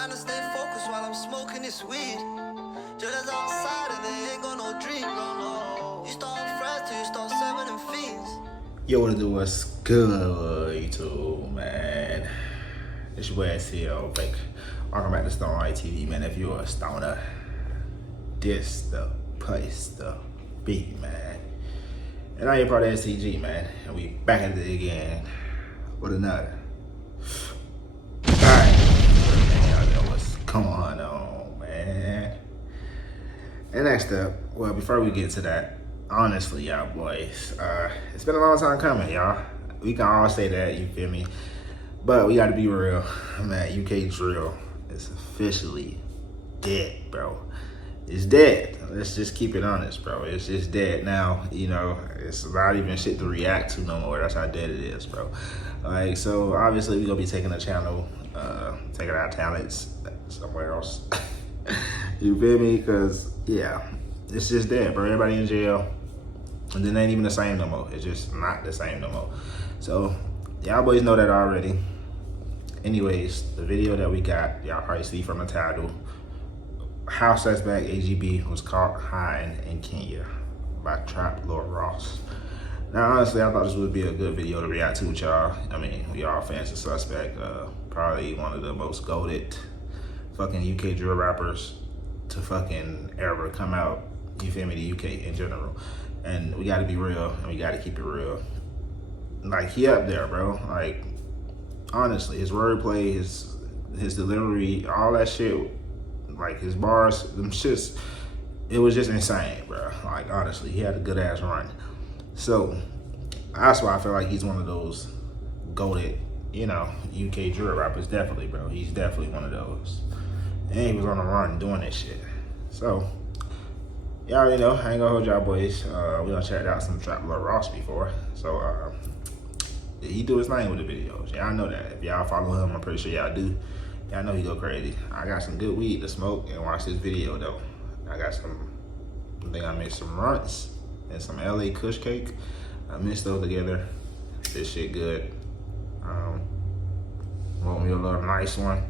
trying to stay focused while I'm smoking this weed. Just outside and they ain't got no dream, no. You start fresh till you start serving them fiends. Yo, what it do? What's good, YouTube, man? It's your boy SEO, like, welcome back to Stone Light TV, man. If you're a stoner, this the place to be, man. And I'm your part of SCG, man. And we back at it again with another. Alright, y'all know what's going on, man. And next up, well, before we get to that, honestly, y'all boys, it's been a long time coming, y'all. We can all say that, you feel me? But we gotta be real, man. UK drill is officially dead, bro. It's dead. Let's just keep it honest, bro. It's just dead now. You know, it's not even shit to react to no more. That's how dead it is, bro. Like, so obviously we're gonna be taking the channel, taking our talents somewhere else. You feel me? Because yeah, it's just dead, bro. Everybody in jail, and then it ain't even the same no more. It's just not the same no more. So y'all boys know that already. Anyways, the video that we got, y'all probably see from the title, how suspect AGB was caught hiding in Kenya by Trap Lord Ross. Now, honestly, I thought this would be a good video to react to with y'all. I mean, we all fans of Suspect, probably one of the most goated fucking UK drill rappers to fucking ever come out, you feel me, the UK in general. And we gotta be real, and we gotta keep it real. Like, he up there, bro. Like, honestly, his wordplay, his delivery, all that shit, like his bars, them shits, it was just insane, bro. Like, honestly, he had a good ass run. So that's why I feel like he's one of those goated, you know, UK drill rappers. Definitely, bro. He's definitely one of those. And he was on the run doing this shit. So y'all already know, I ain't gonna hold y'all boys. We done checked out some Trap Lord Ross before. So he do his thing with the videos. Y'all know that. If y'all follow him, I'm pretty sure y'all do. Y'all know he go crazy. I got some good weed to smoke and watch this video though. I got some, I think I made some runts and some LA Kush cake. I mixed those together. This shit good. Want me a little nice one.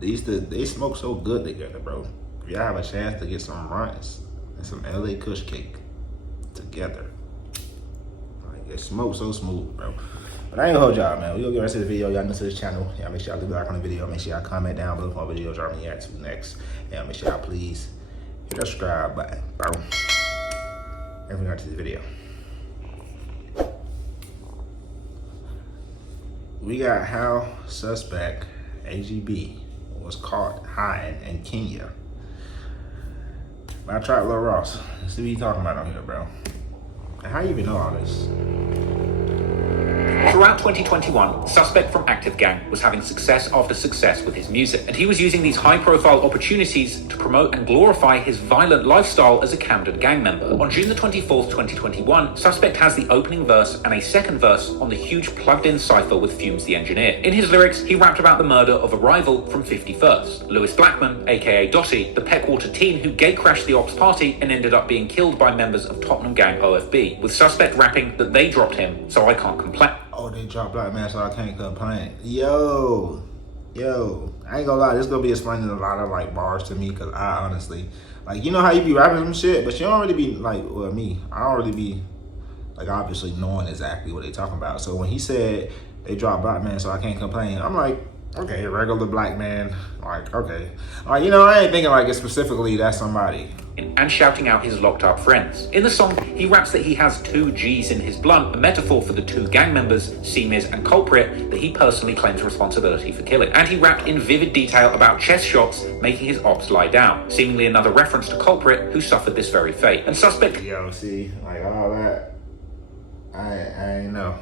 They smoke so good together, bro. If y'all have a chance to get some runts and some LA Kush cake together, like, it smokes so smooth, bro. But I ain't gonna hold y'all, man. We gonna get the rest of the video. Y'all new to this channel. Y'all make sure y'all leave a like on the video. Make sure y'all comment down below for more videos y'all want me to react to next. And make sure y'all please hit that subscribe button, bro. And we got to the video. We got how suspect AGB was caught hiding in Kenya by Trap Lord Ross. Let's see what you talking about on here, bro. And how you even know all this? Throughout 2021, Suspect from Active Gang was having success after success with his music, and he was using these high-profile opportunities to promote and glorify his violent lifestyle as a Camden gang member. On June the 24th, 2021, Suspect has the opening verse and a second verse on the huge plugged-in cypher with Fumes the Engineer. In his lyrics, he rapped about the murder of a rival from 51st, Lewis Blackman, aka Dotty, the Peckwater teen who gate-crashed the ops party and ended up being killed by members of Tottenham gang OFB, with Suspect rapping that they dropped him, so I can't complain. Oh, they dropped Black Man, so I can't complain. Yo, I ain't gonna lie, this gonna be explaining a lot of like bars to me, cause I honestly, like, you know how you be rapping some shit, but you don't really be like, well, me, I don't really be like obviously knowing exactly what they talking about. So when he said they dropped Black Man, so I can't complain, I'm like, okay, regular black man, like, okay. Like, you know, I ain't thinking like it's specifically that somebody. And shouting out his locked up friends. In the song, he raps that he has 2 G's in his blunt, a metaphor for the 2 gang members, Seamiz and Culprit, that he personally claims responsibility for killing. And he rapped in vivid detail about chest shots, making his ops lie down, seemingly another reference to Culprit, who suffered this very fate. And Suspect, yo, see, like all that, I ain't know.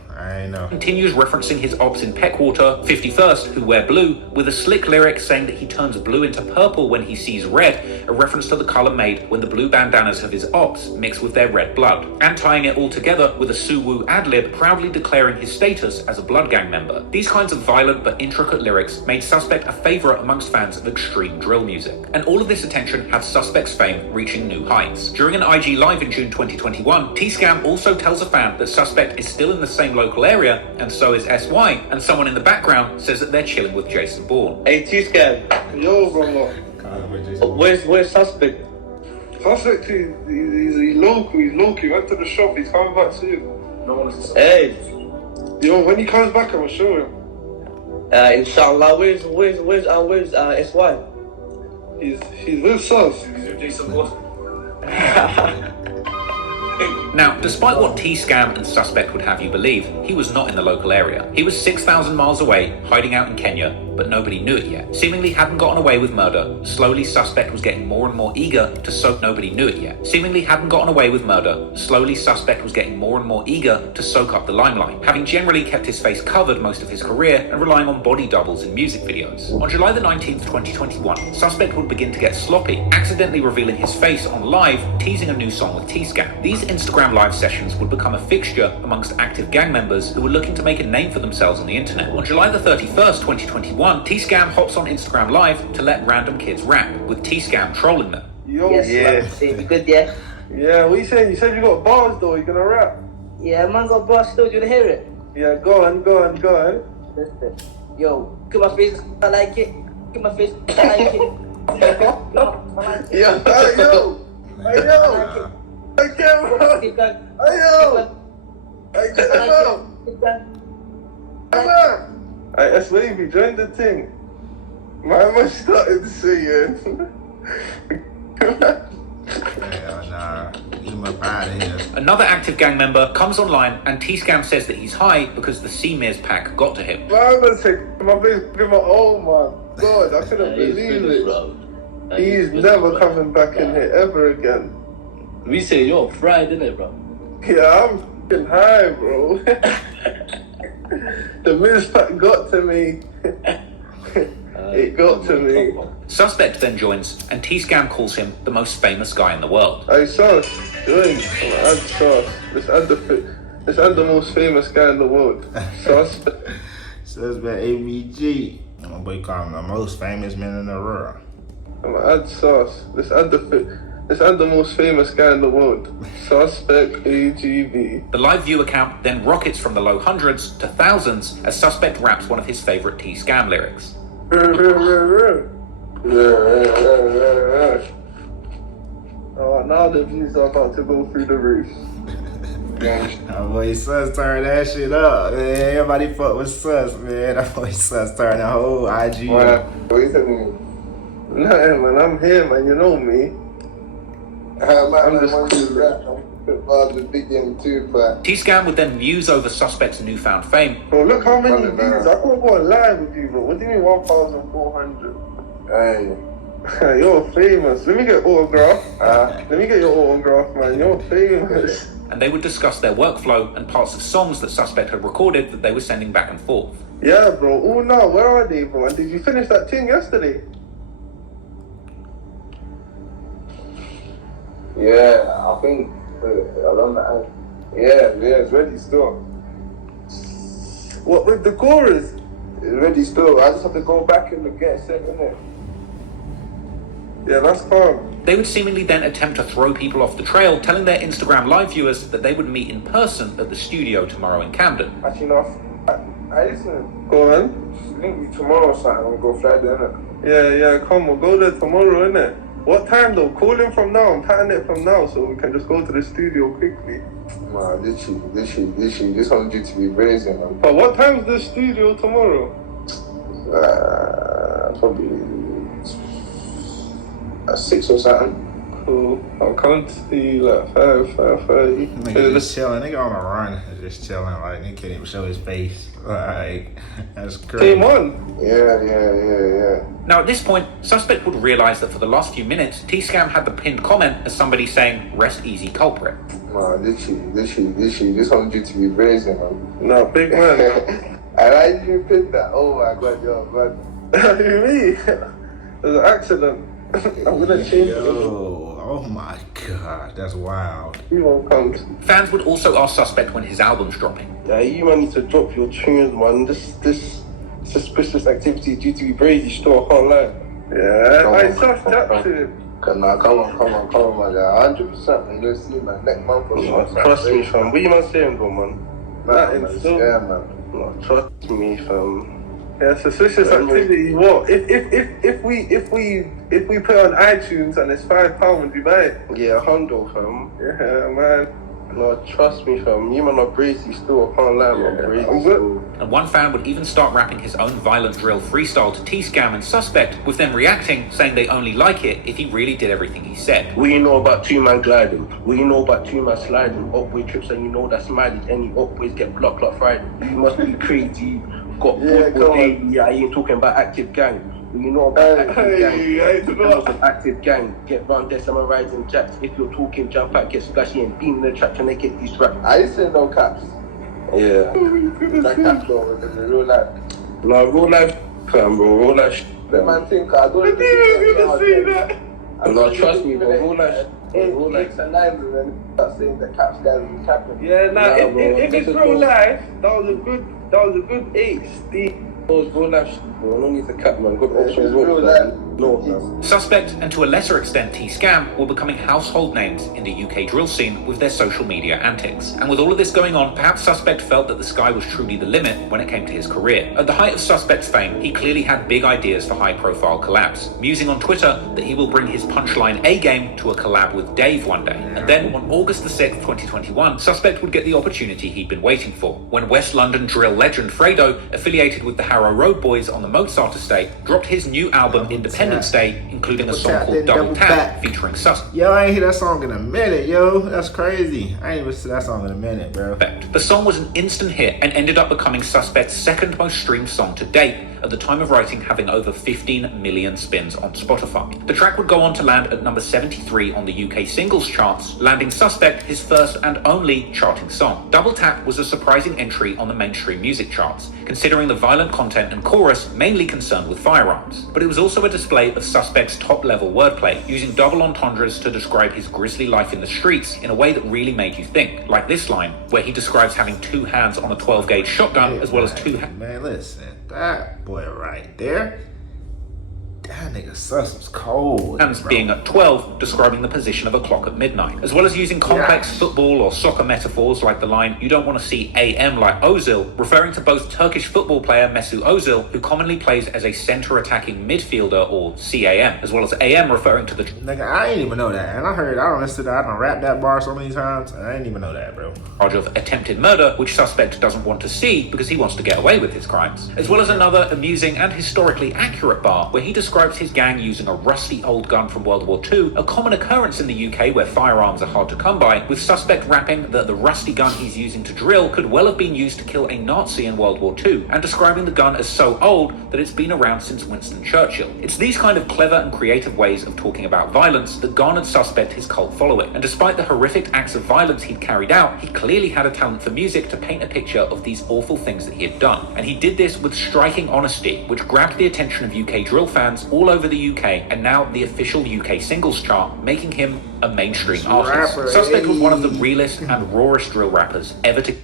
Continues referencing his ops in Peckwater, 51st, who wear blue, with a slick lyric saying that he turns blue into purple when he sees red, a reference to the color made when the blue bandanas of his ops mix with their red blood, and tying it all together with a Suwoo ad-lib proudly declaring his status as a blood gang member. These kinds of violent but intricate lyrics made Suspect a favorite amongst fans of extreme drill music, and all of this attention had Suspect's fame reaching new heights. During an IG live in June 2021, T-Scam also tells a fan that Suspect is still in the same local local area, and so is SY, and someone in the background says that they're chilling with Jason Bourne. Hey, T-Scam. Yo, bro. Where's Suspect? Suspect, he's local. He's local. He went to the shop. He's coming back soon. Hey. Yo, when he comes back, I'm gonna show him. Inshallah. Where's SY? He's with Sus. Now, despite what T-Scam and Suspect would have you believe, he was not in the local area. He was 6,000 miles away, hiding out in Kenya, but nobody knew it yet. Seemingly hadn't gotten away with murder, slowly Suspect was getting more and more eager to soak nobody knew it yet. Seemingly hadn't gotten away with murder, slowly Suspect was getting more and more eager to soak up the limelight, having generally kept his face covered most of his career and relying on body doubles in music videos. On July the 19th, 2021, Suspect would begin to get sloppy, accidentally revealing his face on live, teasing a new song with T-Scam. These Instagram live sessions would become a fixture amongst active gang members who were looking to make a name for themselves on the internet. On July the 31st, 2021, T-Scam hops on Instagram Live to let random kids rap, with T-Scam trolling them. Yo, Yes, man. Good, yeah? Yeah, what you saying? You said you got bars though. You gonna rap? Yeah, man got bars still. Do you wanna hear it? Yeah, go on. Listen. Yo, look at my face. I like it. Look at my face. I like it. Yeah, hey yo. Hey camera. Keep going. Hey yo. Hey camera. Hey, that's wavy. Join the thing. My man started saying. Hell nah. Get him up out of here. Another active gang member comes online and T-Scam says that he's high because the C-Mears pack got to him. My man said, my face, oh my god, I couldn't believe it. Bro. He's never coming back in here ever again. We say you're fried, innit, bro? Yeah, I'm f***ing high, bro. The Miz pack got to me. It got to me. Suspect then joins and T-Scam calls him the most famous guy in the world. Hey, Sauce, join. Add Sauce. Let's add the most famous guy in the world. Sauce. Suspect ABG. My boy called him the most famous man in the world. I'm gonna add Sauce. Let's add the most famous guy in the world. Suspect AGB. The live view account then rockets from the low hundreds to thousands as Suspect raps one of his favorite T-Scam lyrics. Oh, now the views are about to go through the roof. That boy Sus turned that shit up, man. Everybody fuck with Sus, man. That boy Sus turned the whole IG. What you telling me? Nothing, man. I'm here, man. You know me. I'm just cool. T-Scam would then muse over Suspect's newfound fame. Bro, look how many views. I can't go live with you, bro. What do you mean 1,400? Hey. You're famous. Let me get autograph. Let me get your autograph, man. You're famous. And they would discuss their workflow and parts of songs that Suspect had recorded that they were sending back and forth. Yeah, bro. Oh, no. Where are they, bro? And did you finish that thing yesterday? Yeah, I think I don't know. Yeah, it's ready still. What with the chorus? It's ready still. I just have to go back and get set in it. Yeah, that's calm. They would seemingly then attempt to throw people off the trail, telling their Instagram live viewers that they would meet in person at the studio tomorrow in Camden. Actually, no. I listen. Go on. Link me tomorrow or something. We'll go Friday, innit? Yeah, come. We'll go there tomorrow, innit? What time though? Call him from now. I'm patting it from now so we can just go to the studio quickly. Man, literally, this one's due to be brazen, man. But what time's the studio tomorrow? Probably at 6 or something. Cool. I'll come to you like 5:30. Nigga just chilling. Nigga on the run. Just chilling. Like, nigga can't even show his face. Like, that's crazy. Team on. Yeah. Now at this point, Suspect would realise that for the last few minutes, T-Scam had the pinned comment as somebody saying, "Rest easy, culprit." Man, literally, this one's due to be brazen, man. No, big man. I like you pinned that. Oh my god, yo, man. What do you mean? It was an accident. I'm gonna change it. Oh my god, that's wild. He won't come. Fans would also ask Suspect when his album's dropping. Yeah, you man need to drop your tunes, man. This suspicious activity is due to be brazy, still I can't lie. Yeah, I saw that too. Come on, my guy. 100%, man. You'll see, man. Next month or something. Trust me, fam. What you man saying, though, man? Nothing so. Yeah, man. No, trust me, fam. Yeah, suspicious activity. What? If we put it on iTunes and it's £5, would you buy it? Yeah, Hondo, fam. Yeah, man. No, trust me, fam. You man are brazy still. I can't lie, man. Brazy I'm good. still. And one fan would even start rapping his own violent drill freestyle to T-Scam and Suspect, with them reacting, saying they only like it if he really did everything he said. What you know about two-man gliding? What you know about two-man sliding? Upway trips and you know that's mileage. Any upways get blocked like Friday. You must be crazy. Got Yeah, bored all day. Yeah, I ain't talking about active gang. What you know about active gang? Active gang. Get round there, someone riding jacks. If you're talking jump out, get splashy and beam in the track trying to get these rap. I ain't saying no caps. Yeah. That cap though, in real life. No, real life, fam, bro. Real life. The man think I don't even say that. No, trust me, bro. Real life. Real life. 8s and 9s and then start saying the caps guys will be capping. Yeah, nah, Nah, bro, if this it's is real cool. life, that was a good 8, Steve. Real life, bro. No need to cap, man. Good It's options. real life. No, man. Suspect, and to a lesser extent T-Scam, were becoming household names in the UK drill scene with their social media antics. And with all of this going on, perhaps Suspect felt that the sky was truly the limit when it came to his career. At the height of Suspect's fame, he clearly had big ideas for high-profile collabs, musing on Twitter that he will bring his punchline A-game to a collab with Dave one day. And then, on August the 6th, 2021, Suspect would get the opportunity he'd been waiting for, when West London drill legend Fredo, affiliated with the Harrow Road Boys on the Mozart estate, dropped his new album Independence Day, including a song called Double Tap, featuring Suspect. Yo, I ain't hear that song in a minute, yo. That's crazy. I ain't listened to that song in a minute, bro. The song was an instant hit and ended up becoming Suspect's second most streamed song to date, at the time of writing having over 15 million spins on Spotify. The track would go on to land at number 73 on the UK singles charts, landing Suspect his first and only charting song. Double Tap was a surprising entry on the mainstream music charts, considering the violent content and chorus mainly concerned with firearms. But it was also a display of Suspect's top-level wordplay, using double entendres to describe his grisly life in the streets in a way that really made you think, like this line, where he describes having 2 hands on a 12-gauge shotgun, as well as 2 hands. Man, listen, that boy right there, that nigga Sus was cold. Hands being at 12, describing the position of a clock at midnight, as well as using complex football or soccer metaphors like the line, "You don't want to see AM like Ozil," referring to both Turkish football player Mesut Ozil, who commonly plays as a centre-attacking midfielder, or CAM, as well as AM referring to the Nigga, I ain't even know that. And I don't listen to that. I don't rap that bar so many times. I didn't even know that, bro. charge of attempted murder, which Suspect doesn't want to see because he wants to get away with his crimes, as well as another amusing and historically accurate bar where he describes his gang using a rusty old gun from World War II, a common occurrence in the UK where firearms are hard to come by, with Suspect rapping that the rusty gun he's using to drill could well have been used to kill a Nazi in World War II, and describing the gun as so old that it's been around since Winston Churchill. It's these kind of clever and creative ways of talking about violence that garnered Suspect his cult following, and despite the horrific acts of violence he'd carried out, he clearly had a talent for music to paint a picture of these awful things that he had done. And he did this with striking honesty, which grabbed the attention of UK drill fans all over the UK, and now the official UK singles chart, making him a mainstream artist. Rapper, Suspect was one of the realest and rawest drill rappers ever to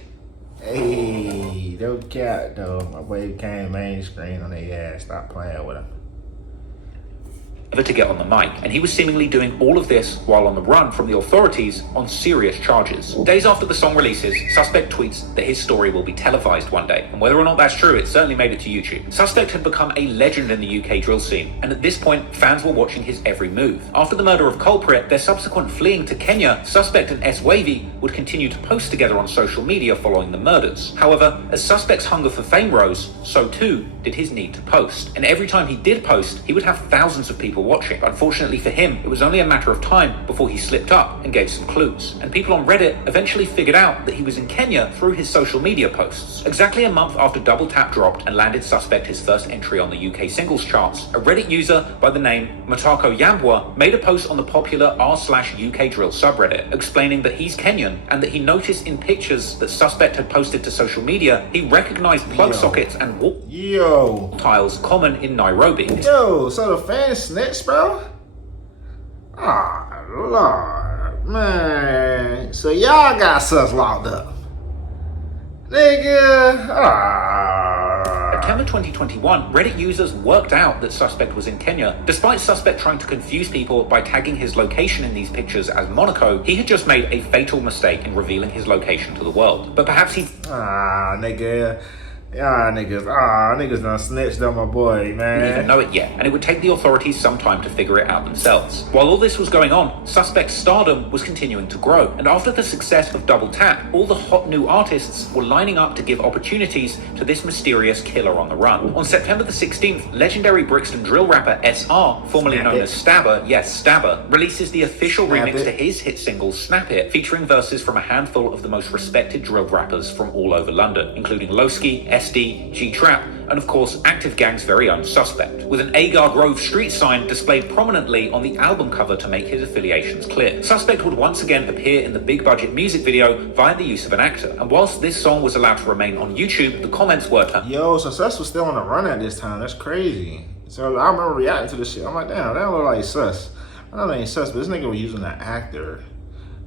Hey, don't cat though. My boy came mainstream on their ass. Stop playing with him. get on the mic, and he was seemingly doing all of this while on the run from the authorities on serious charges. Days after the song releases, Suspect tweets that his story will be televised one day, and whether or not that's true, it certainly made it to YouTube. Suspect had become a legend in the UK drill scene, and at this point, fans were watching his every move. After the murder of Culprit, their subsequent fleeing to Kenya, Suspect and S-Wavy would continue to post together on social media following the murders. However, as Suspect's hunger for fame rose, so too did his need to post. And every time he did post, he would have thousands of people watching. But unfortunately for him, it was only a matter of time before he slipped up and gave some clues. And people on Reddit eventually figured out that he was in Kenya through his social media posts. Exactly a month after Double Tap dropped and landed Suspect his first entry on the UK singles charts, a Reddit user by the name Matako Yambwa made a post on the popular r/UK drill subreddit explaining that he's Kenyan and that he noticed in pictures that Suspect had posted to social media, he recognized plug sockets and wall tiles common in Nairobi. Yo, so the fans snitched, bro? Ah, Lord, man. So y'all got Sus locked up. Nigga, 2021, Reddit users worked out that Suspect was in Kenya. Despite Suspect trying to confuse people by tagging his location in these pictures as Monaco, he had just made a fatal mistake in revealing his location to the world. But perhaps he... niggas done snitched on my boy, man. Didn't even know it yet, and it would take the authorities some time to figure it out themselves. While all this was going on, Suspect's stardom was continuing to grow, and after the success of Double Tap, all the hot new artists were lining up to give opportunities to this mysterious killer on the run. On September the 16th, legendary Brixton drill rapper SR, formerly known as Stabber, releases the official remix to his hit single Snap It, featuring verses from a handful of the most respected drill rappers from all over London, including Lowski, SD, G-Trap, and of course Active Gang's very own Suspect, with an Agar Grove street sign displayed prominently on the album cover to make his affiliations clear. Suspect would once again appear in the big budget music video via the use of an actor, and whilst this song was allowed to remain on YouTube, the comments were Yo, Success was still on the run at this time. That's crazy. So I remember reacting to this shit. I'm like, damn, that don't look like Sus. I know that ain't Sus, but this nigga was using an actor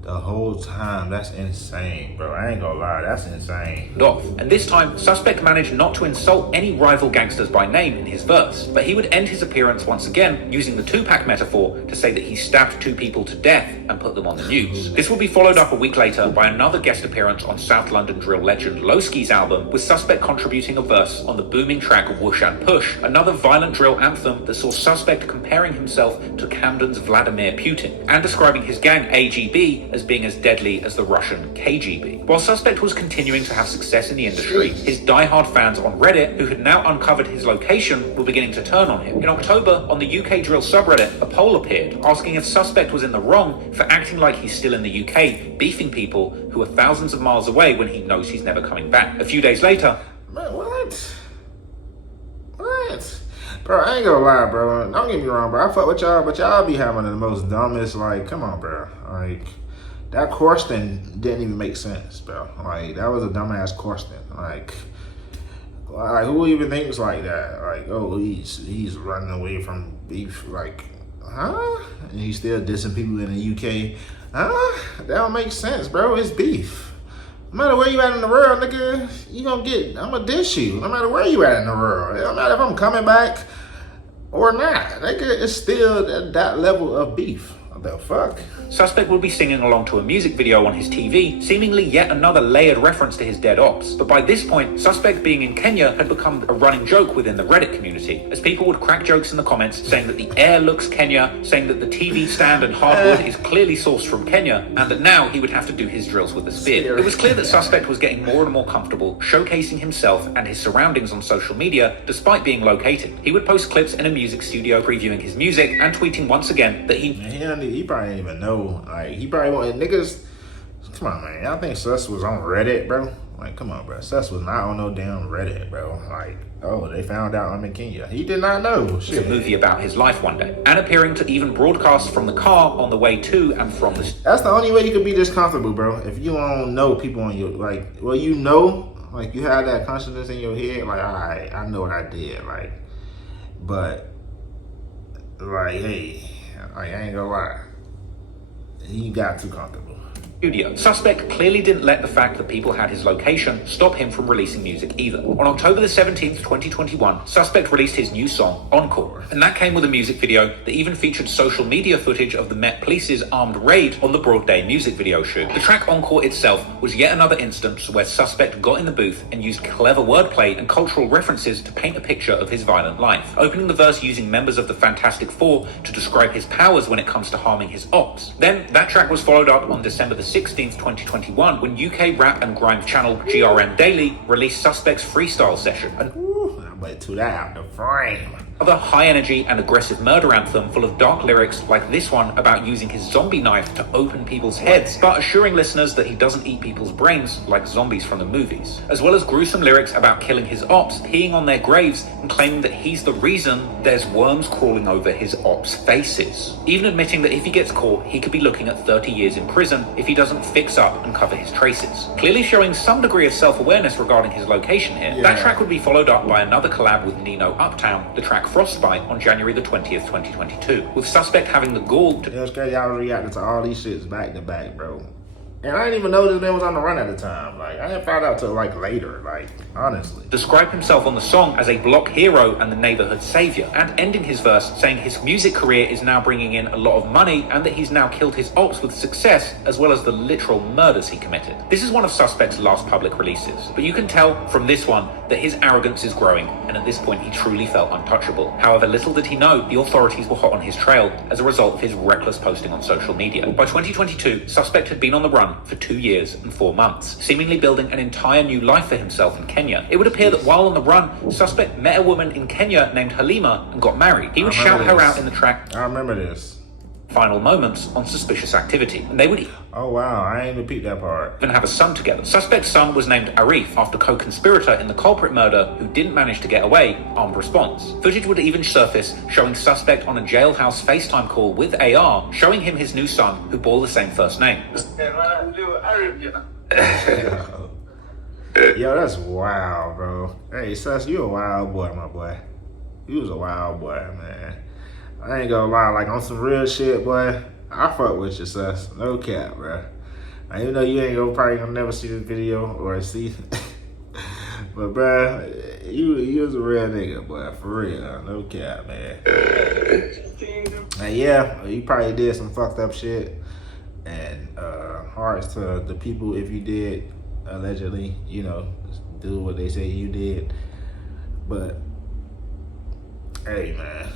the whole time. That's insane, bro. I ain't gonna lie, that's insane. Off. And this time, Suspect managed not to insult any rival gangsters by name in his verse, but he would end his appearance once again using the Tupac metaphor to say that he stabbed 2 people to death and put them on the news. This would be followed up a week later by another guest appearance on South London drill legend Lowski's album, with Suspect contributing a verse on the booming track Whoosh and Push, another violent drill anthem that saw Suspect comparing himself to Camden's Vladimir Putin and describing his gang AGB as being as deadly as the Russian KGB. While Suspect was continuing to have success in the industry, his die-hard fans on Reddit, who had now uncovered his location, were beginning to turn on him. In October, on the UK drill subreddit, a poll appeared asking if Suspect was in the wrong for acting like he's still in the UK, beefing people who are thousands of miles away when he knows he's never coming back. A few days later... Man, what? Bro, I ain't gonna lie, bro. Don't get me wrong, bro. I fuck with y'all, but y'all be having the most dumbest, like, come on, bro. Like... that question didn't even make sense, bro. Like, that was a dumbass question. Like who even thinks like that? Like, oh, he's running away from beef. Like, huh? And he's still dissing people in the UK. Huh? That don't make sense, bro. It's beef. No matter where you at in the world, nigga, I'm gonna diss you. No matter where you at in the world. It don't matter if I'm coming back or not. Nigga, it's still that level of beef. What the fuck? Suspect would be singing along to a music video on his TV, seemingly yet another layered reference to his dead ops. But by this point, Suspect being in Kenya had become a running joke within the Reddit community, as people would crack jokes in the comments saying that the air looks Kenya, saying that the TV stand and hardwood is clearly sourced from Kenya, and that now he would have to do his drills with a spear. It was clear that Suspect was getting more and more comfortable showcasing himself and his surroundings on social media, despite being located. He would post clips in a music studio previewing his music and tweeting once again that he probably didn't even know. Like, he probably wanted niggas. Come on, man. Y'all think Sus was on Reddit, bro? Like, come on, bro. Sus was not on no damn Reddit, bro. Like, oh, they found out I'm in Kenya. He did not know. Shit. It's a movie about his life one day, and appearing to even broadcast from the car on the way to and from the... That's the only way you can be this comfortable, bro. If you don't know people on your, like, well, you know, like, you have that consciousness in your head, like, all right, I know what I did, like, but, like, hey, like, I ain't gonna lie. He got too comfortable. Suspect clearly didn't let the fact that people had his location stop him from releasing music either. On October the 17th, 2021, Suspect released his new song, Encore, and that came with a music video that even featured social media footage of the Met Police's armed raid on the Broad Day music video shoot. The track Encore itself was yet another instance where Suspect got in the booth and used clever wordplay and cultural references to paint a picture of his violent life, opening the verse using members of the Fantastic Four to describe his powers when it comes to harming his ops. Then, that track was followed up on December the 16th, 2021, when UK rap and grime channel GRM Daily released Suspect's freestyle session. I'm going to that out the frame. Another high-energy and aggressive murder anthem full of dark lyrics like this one about using his zombie knife to open people's heads, but assuring listeners that he doesn't eat people's brains like zombies from the movies. As well as gruesome lyrics about killing his ops, peeing on their graves, and claiming that he's the reason there's worms crawling over his ops' faces. Even admitting that if he gets caught, he could be looking at 30 years in prison if he doesn't fix up and cover his traces. Clearly showing some degree of self-awareness regarding his location here. Yeah. That track would be followed up by another collab with Nino Uptown, the track Frostbite, on January the 20th, 2022, with Suspect having the gall to... It's crazy, y'all reacting to all these shits back to back, bro. And I didn't even know this man was on the run at the time. Like, I didn't find out till like later, like, honestly. Describe himself on the song as a block hero and the neighborhood savior, and ending his verse saying his music career is now bringing in a lot of money and that he's now killed his ops with success, as well as the literal murders he committed. This is one of Suspect's last public releases, but you can tell from this one that his arrogance is growing, and at this point he truly felt untouchable. However, little did he know the authorities were hot on his trail as a result of his reckless posting on social media. By 2022, Suspect had been on the run for 2 years and 4 months, seemingly building an entire new life for himself in Kenya. It would appear that while on the run, Suspect met a woman in Kenya named Halima and got married. He would shout her out in the track I remember this. Final Moments on suspicious activity, and they would Oh wow, I ain't even peeped that part. even have a son together. Suspect's son was named Arif after co-conspirator in the culprit murder who didn't manage to get away, armed response. Footage would even surface showing Suspect on a jailhouse FaceTime call with AR, showing him his new son who bore the same first name. Yo, that's wild, bro. Hey, Sus, you a wild boy, my boy. You was a wild boy, man. I ain't gonna lie, like on some real shit, boy. I fuck with you, Sus. No cap, bro. Now, even though you ain't probably gonna never see this video or see, but bro, you was a real nigga, boy, for real. No cap, man. And yeah, you probably did some fucked up shit, and hearts to the people if you did allegedly, you know, do what they say you did. But hey, man.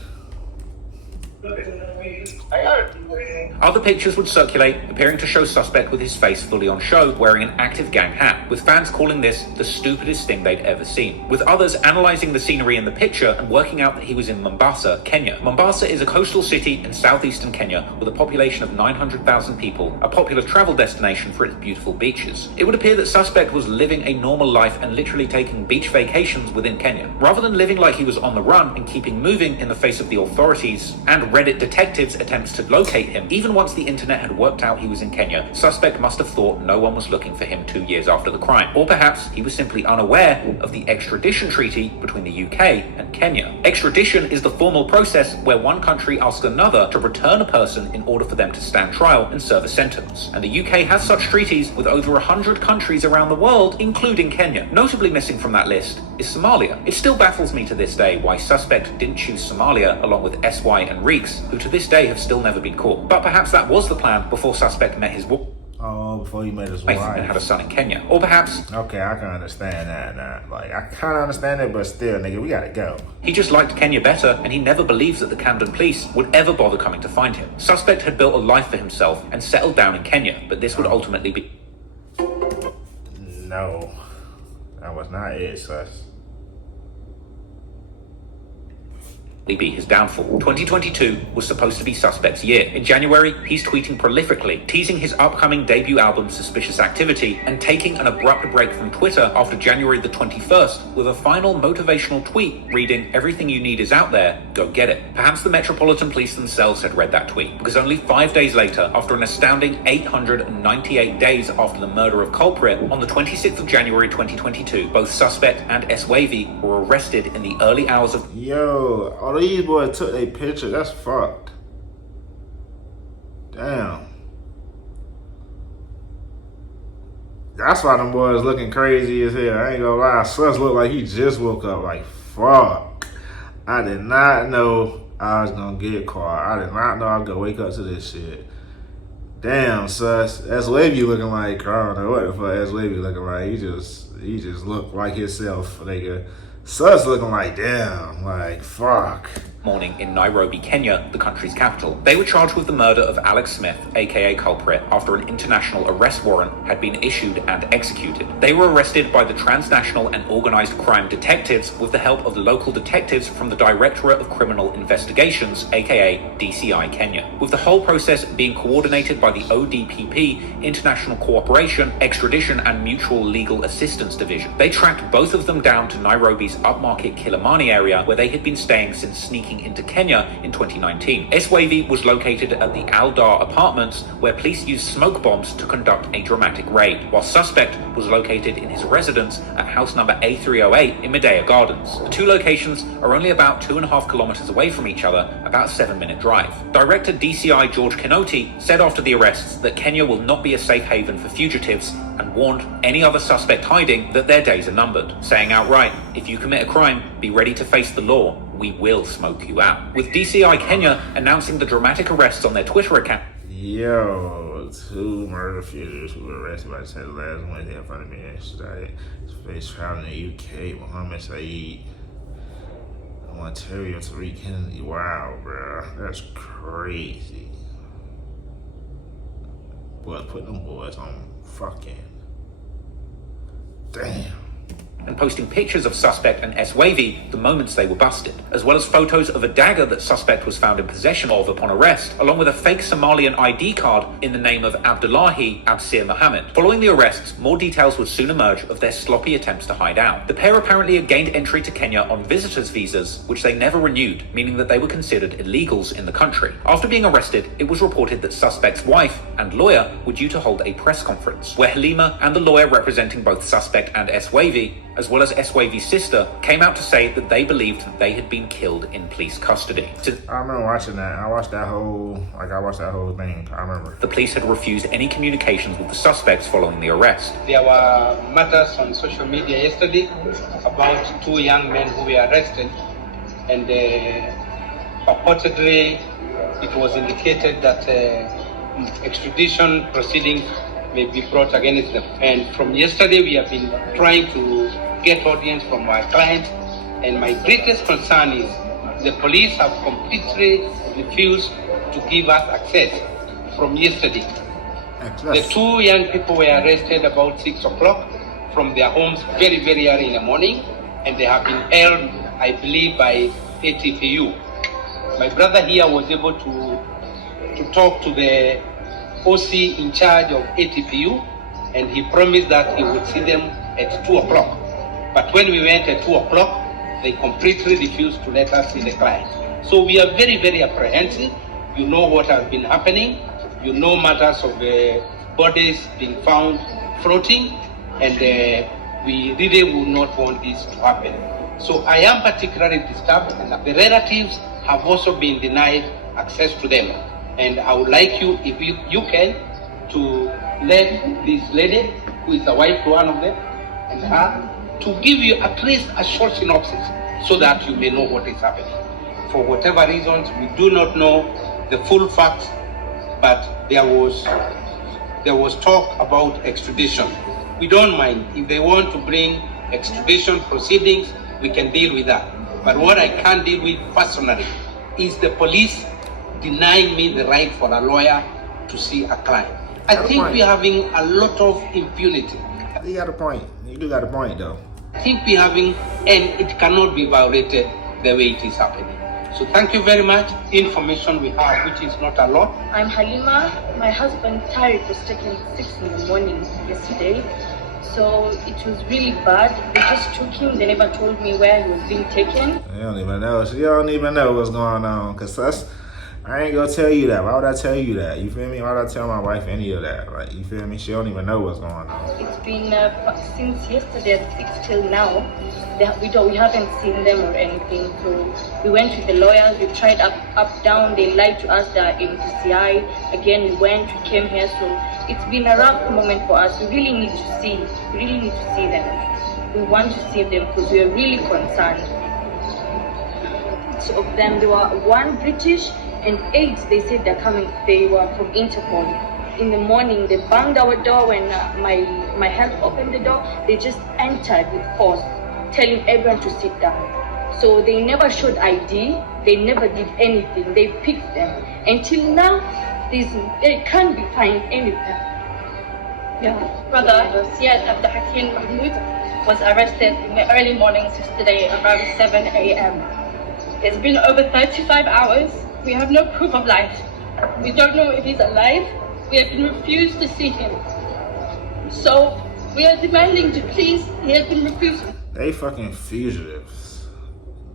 Other pictures would circulate, appearing to show Suspect with his face fully on show, wearing an active gang hat, with fans calling this the stupidest thing they'd ever seen, with others analysing the scenery in the picture and working out that he was in Mombasa, Kenya. Mombasa is a coastal city in southeastern Kenya with a population of 900,000 people, a popular travel destination for its beautiful beaches. It would appear that Suspect was living a normal life and literally taking beach vacations within Kenya. Rather than living like he was on the run and keeping moving in the face of the authorities and Reddit detectives' attempts to locate him, even once the internet had worked out he was in Kenya, Suspect must have thought no one was looking for him 2 years after the crime. Or perhaps he was simply unaware of the extradition treaty between the UK and Kenya. Extradition is the formal process where one country asks another to return a person in order for them to stand trial and serve a sentence. And the UK has such treaties with over 100 countries around the world, including Kenya. Notably missing from that list is Somalia. It still baffles me to this day why Suspect didn't choose Somalia along with SY and Reeks, who to this day have still never been caught. But perhaps that was the plan before Suspect met his wife. Oh, before he met his wife. And had a son in Kenya. Or perhaps... Okay, I can understand that now. Like, I kind of understand it, but still, nigga, we gotta go. he just liked Kenya better, and he never believes that the Camden police would ever bother coming to find him. Suspect had built a life for himself and settled down in Kenya, but this would ultimately be... No, that was not it, Sus. be his downfall. 2022 was supposed to be Suspect's year. In January, he's tweeting prolifically, teasing his upcoming debut album Suspicious Activity, and taking an abrupt break from Twitter after January the 21st with a final motivational tweet reading, "Everything you need is out there, go get it." Perhaps the Metropolitan Police themselves had read that tweet, because only 5 days later, after an astounding 898 days after the murder of culprit, on the 26th of January 2022, both Suspect and S-Wavy were arrested in the early hours of... Yo, all these boys took their picture. That's fucked. Damn. That's why them boys looking crazy as hell. I ain't gonna lie. Sus looked like he just woke up. Like, fuck. I did not know I was gonna get caught. I did not know I was gonna wake up to this shit. Damn, Sus. S-Wavy looking like, I don't know what the fuck S-Wavy looking like. He just looked like himself, nigga. Sus looking like, damn, like, fuck. Morning in Nairobi, Kenya, the country's capital. They were charged with the murder of Alex Smith, aka Culprit, after an international arrest warrant had been issued and executed. They were arrested by the transnational and organized crime detectives with the help of local detectives from the Directorate of Criminal Investigations, aka DCI Kenya, with the whole process being coordinated by the ODPP, International Cooperation, Extradition and Mutual Legal Assistance Division. They tracked both of them down to Nairobi's Nairobi's upmarket Kilimani area, where they had been staying since sneaking into Kenya in 2019. Eswavy was located at the Aldar Apartments, where police used smoke bombs to conduct a dramatic raid, while suspect was located in his residence at house number A308 in Medea Gardens. The two locations are only about 2.5 kilometers away from each other, about a 7-minute drive. Director DCI George Kinoti said after the arrests that Kenya will not be a safe haven for fugitives and warned any other suspect hiding that their days are numbered, saying outright, if you commit a crime, be ready to face the law. We will smoke you out. With DCI Kenya announcing the dramatic arrests on their Twitter account. Yo, 2 murder fugitives who were arrested by the state last Wednesday in front of me extradited. His face found in the UK, Mohammed Saeed, Ontario, Tariq Kennedy. Wow, bro, that's crazy. Boy, put them boys on fucking. Damn. And posting pictures of suspect and Eswavy the moments they were busted, as well as photos of a dagger that suspect was found in possession of upon arrest, along with a fake Somalian ID card in the name of Abdullahi Absir Mohammed. Following the arrests, more details would soon emerge of their sloppy attempts to hide out. The pair apparently had gained entry to Kenya on visitors' visas, which they never renewed, meaning that they were considered illegals in the country. After being arrested, it was reported that suspect's wife and lawyer were due to hold a press conference, where Halima and the lawyer representing both suspect and Eswavy, as well as Eswavy's sister, came out to say that they believed that they had been killed in police custody. I remember watching that. I watched that whole thing. I remember. The police had refused any communications with the suspects following the arrest. There were matters on social media yesterday about 2 young men who were arrested, and purportedly it was indicated that extradition proceedings may be brought against them. And from yesterday, we have been trying to get audience from our client. And my greatest concern is the police have completely refused to give us access from yesterday. The 2 young people were arrested about 6 o'clock from their homes very, very early in the morning. And they have been held, I believe, by ATPU. My brother here was able to talk to the OC in charge of ATPU, and he promised that he would see them at 2 o'clock. But when we went at 2 o'clock, they completely refused to let us see the client. So we are very, very apprehensive. You know what has been happening. You know matters of bodies being found floating, and we really would not want this to happen. So I am particularly disturbed, and the relatives have also been denied access to them. And I would like you, if you can, to let this lady, who is the wife to one of them, and her, to give you at least a short synopsis so that you may know what is happening. For whatever reasons, we do not know the full facts, but there was talk about extradition. We don't mind. If they want to bring extradition proceedings, we can deal with that. But what I can't deal with personally is the police denying me the right for a lawyer to see a client. I think we're having a lot of impunity. You got a point. You do got a point, though. I think we're having, and it cannot be violated the way it is happening. So thank you very much. Information we have, which is not a lot. I'm Halima. My husband Tariq was taken at 6 in the morning yesterday. So it was really bad. They just took him. They never told me where he was being taken. You don't even know. So you don't even know what's going on. Because I ain't gonna tell you that. Why would I tell you that? You feel me? Why would I tell my wife any of that? Like, you feel me? She don't even know what's going on. It's been since yesterday at 6 till now. We haven't seen them or anything. So we went with the lawyers. We tried up, down. They lied to us that in DCI. Again, we went. We came here. So it's been a rough moment for us. We really need to see. We really need to see them. We want to see them because we are really concerned. Of them, there were 1 British and 8, they said they were from Interpol. In the morning, they banged our door when my help opened the door. They just entered with force, telling everyone to sit down. So they never showed ID, they never did anything, they picked them. Until now, they can't be found anywhere. Yeah, brother, Siad Abdulhakim Mahmoud was arrested in the early mornings yesterday around 7 a.m. It's been over 35 hours. We have no proof of life. We don't know if he's alive. We have been refused to see him. So we are demanding to please, he has been refused. they fucking fugitives.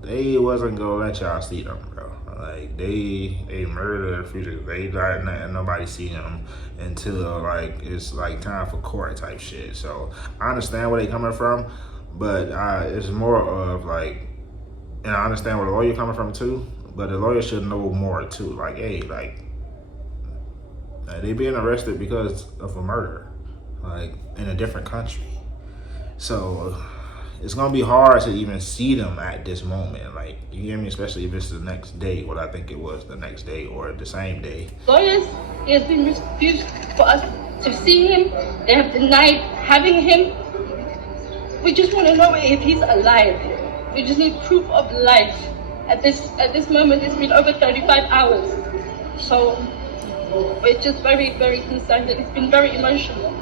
They wasn't gonna let y'all see them, bro. Like, they murdered fugitives. They died and nobody see them until, like, it's, like, time for court type shit. So, I understand where they coming from, but it's more of, like, and I understand where the lawyer coming from, too, but the lawyer should know more, too. Like, hey, like, they being arrested because of a murder, like, in a different country. So, it's gonna be hard to even see them at this moment. Like, you hear me? Especially if it's the next day, what I think it was the next day or the same day. Lawyers, he has been refused for us to see him. They have denied having him. We just want to know if he's alive. We just need proof of life. At this moment, it's been over 35 hours. So we're just very, very concerned, and it's been very emotional.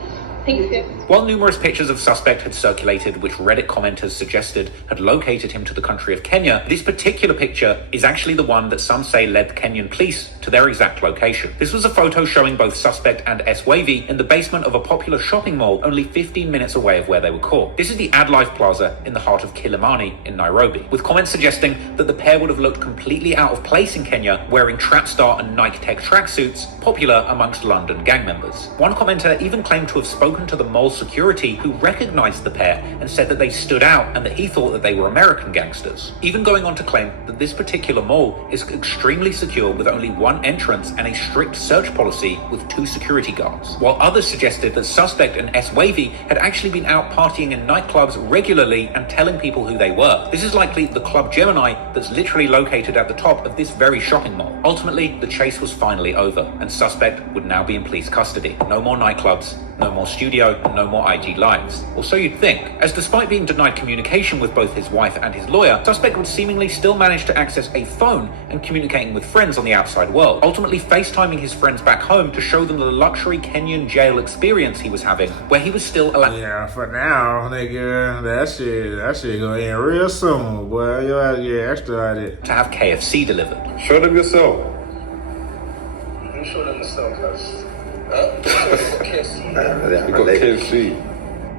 Thank you. While numerous pictures of suspect had circulated which Reddit commenters suggested had located him to the country of Kenya, this particular picture is actually the one that some say led the Kenyan police to their exact location. This was a photo showing both suspect and S-Wavy in the basement of a popular shopping mall only 15 minutes away of where they were caught. This is the AdLife Plaza in the heart of Kilimani in Nairobi, with comments suggesting that the pair would have looked completely out of place in Kenya wearing Trapstar and Nike Tech tracksuits, popular amongst London gang members. One commenter even claimed to have spoken to the mall security who recognized the pair and said that they stood out and that he thought that they were American gangsters, even going on to claim that this particular mall is extremely secure with only one entrance and a strict search policy with 2 security guards, while others suggested that suspect and S-Wavy had actually been out partying in nightclubs regularly and telling people who they were. This is likely the Club Gemini that's literally located at the top of this very shopping mall. Ultimately, the chase was finally over and suspect would now be in police custody. No more nightclubs, no more studio, and no more IG lives. Or so you'd think, as despite being denied communication with both his wife and his lawyer, suspect would seemingly still manage to access a phone and communicating with friends on the outside world, ultimately FaceTiming his friends back home to show them the luxury Kenyan jail experience he was having, where he was still allowed. Yeah, for now, nigga, that shit gonna end real soon, boy. You gotta get extradited. To have KFC delivered. Show them yourself. You show them yourself, guys. We got KFC.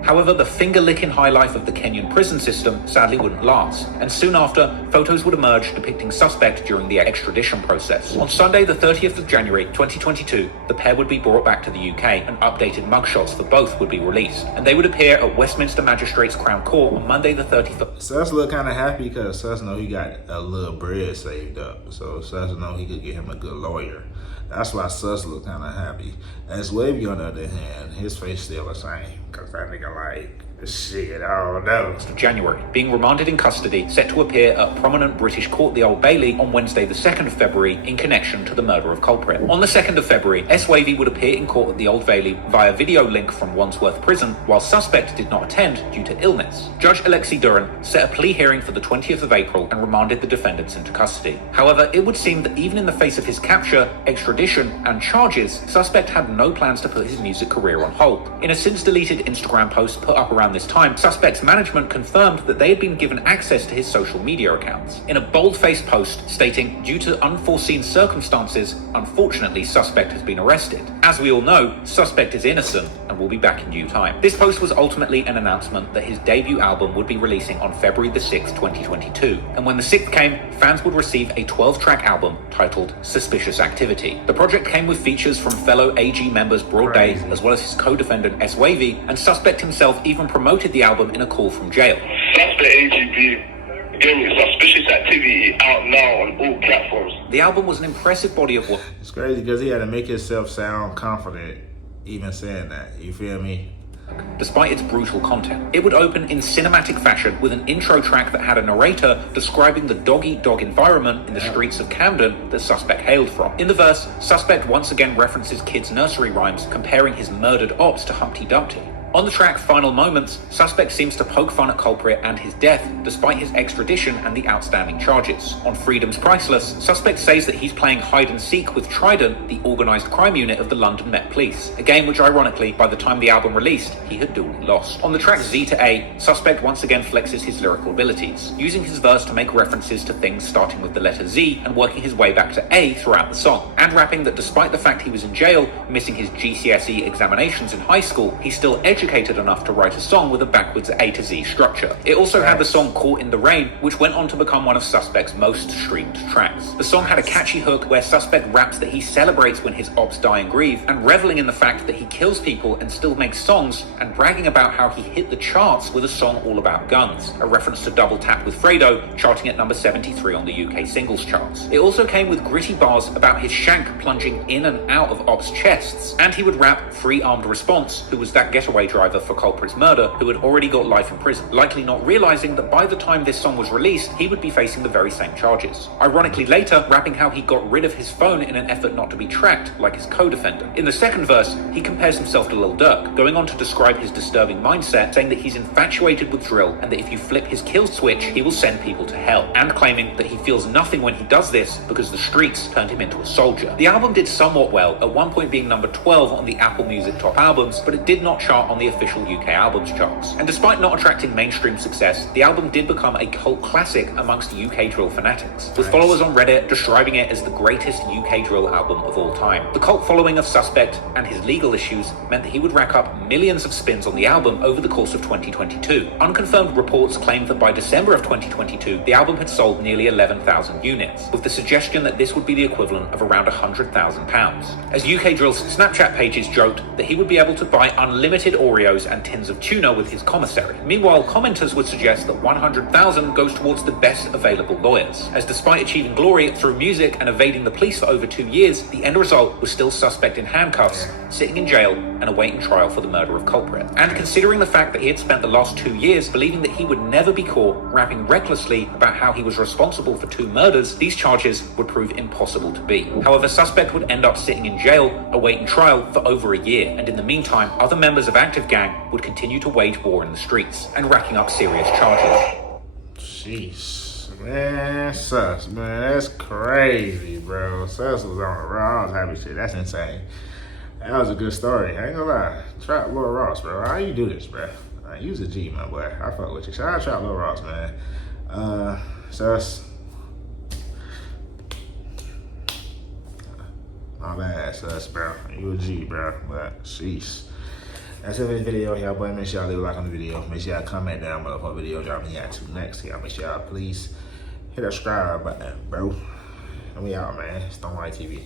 However, the finger-licking high life of the Kenyan prison system sadly wouldn't last, and soon after, photos would emerge depicting suspect during the extradition process. On Sunday, the 30th of January, 2022, the pair would be brought back to the UK, and updated mugshots for both would be released, and they would appear at Westminster Magistrates Crown Court on Monday the 31st. Sus look kind of happy because Sus know he got a little bread saved up, so Sus know he could get him a good lawyer. That's why Sus look kind of happy. As Wavy, on the other hand, his face still the same. Because that nigga like, shit, I don't know. January, being remanded in custody, set to appear at prominent British court, the Old Bailey, on Wednesday the 2nd of February in connection to the murder of culprit. On the 2nd of February, S-Wavy would appear in court at the Old Bailey via video link from Wandsworth Prison, while suspect did not attend due to illness. Judge Alexi Duran set a plea hearing for the 20th of April and remanded the defendants into custody. However, it would seem that even in the face of his capture, extradition, and charges, suspect had no plans to put his music career on hold. In a since-deleted Instagram post put up around this time, suspect's management confirmed that they had been given access to his social media accounts. In a bold-faced post stating, due to unforeseen circumstances, unfortunately suspect has been arrested. As we all know, suspect is innocent and will be back in due time. This post was ultimately an announcement that his debut album would be releasing on February the 6th, 2022. And when the 6th came, fans would receive a 12-track album titled Suspicious Activity. The project came with features from fellow AG members ErrDay, as well as his co-defendant S-Wavy, and suspect himself even promoted the album in a call from jail. Suspect AGB, again, Suspicious Activity, out now on all platforms. The album was an impressive body of work. It's crazy because he had to make himself sound confident even saying that, you feel me? Despite its brutal content, it would open in cinematic fashion with an intro track that had a narrator describing the dog-eat-dog environment in the streets of Camden that suspect hailed from. In the verse, suspect once again references kids' nursery rhymes, comparing his murdered ops to Humpty Dumpty. On the track Final Moments, suspect seems to poke fun at culprit and his death, despite his extradition and the outstanding charges. On Freedom's Priceless, suspect says that he's playing hide and seek with Trident, the organised crime unit of the London Met Police, a game which ironically, by the time the album released, he had duly lost. On the track Z to A, suspect once again flexes his lyrical abilities, using his verse to make references to things starting with the letter Z and working his way back to A throughout the song, and rapping that despite the fact he was in jail, missing his GCSE examinations in high school, he still edged educated enough to write a song with a backwards A to Z structure. It also had the song Caught in the Rain, which went on to become one of Suspect's most streamed tracks. The song had a catchy hook where Suspect raps that he celebrates when his ops die and grieve, and reveling in the fact that he kills people and still makes songs, and bragging about how he hit the charts with a song all about guns, a reference to Double Tap with Fredo, charting at number 73 on the UK singles charts. It also came with gritty bars about his shank plunging in and out of ops' chests, and he would rap Free Armed Response, who was that getaway driver for Culprit's murder who had already got life in prison, likely not realizing that by the time this song was released, he would be facing the very same charges. Ironically later, rapping how he got rid of his phone in an effort not to be tracked, like his co-defendant. In the second verse, he compares himself to Lil Durk, going on to describe his disturbing mindset, saying that he's infatuated with drill and that if you flip his kill switch, he will send people to hell, and claiming that he feels nothing when he does this because the streets turned him into a soldier. The album did somewhat well, at one point being number 12 on the Apple Music Top Albums, but it did not chart on the official UK albums charts. And despite not attracting mainstream success, the album did become a cult classic amongst UK drill fanatics, with followers on Reddit describing it as the greatest UK drill album of all time. The cult following of Suspect and his legal issues meant that he would rack up millions of spins on the album over the course of 2022. Unconfirmed reports claimed that by December of 2022, the album had sold nearly 11,000 units, with the suggestion that this would be the equivalent of around £100,000. As UK Drill's Snapchat pages joked that he would be able to buy unlimited Oreos and tins of tuna with his commissary. Meanwhile, commenters would suggest that 100,000 goes towards the best available lawyers, as despite achieving glory through music and evading the police for over 2 years, the end result was still Suspect in handcuffs, sitting in jail and awaiting trial for the murder of Culprit. And considering the fact that he had spent the last 2 years believing that he would never be caught rapping recklessly about how he was responsible for 2 murders, these charges would prove impossible to beat. However, Suspect would end up sitting in jail, awaiting trial for over a year, and in the meantime, other members of Active Gang would continue to wage war in the streets and racking up serious charges. Jeez, man, Sus, man, that's crazy, bro. Sus was on the raw. I was happy shit. That's insane. That was a good story. I ain't gonna lie. Trap Lil Ross, bro. How you do this, bro? You was a G, my boy. I fuck with you. Shout out Trap Lil Ross, man. Sus. My bad, Sus, bro. You a G, bro. But sheesh. That's it for this video, y'all. Boy, make sure y'all leave a like on the video. Make sure y'all comment down below for the video dropping y'all to next. Y'all make sure y'all please hit that subscribe button, bro. And we out, man. Stone Light TV.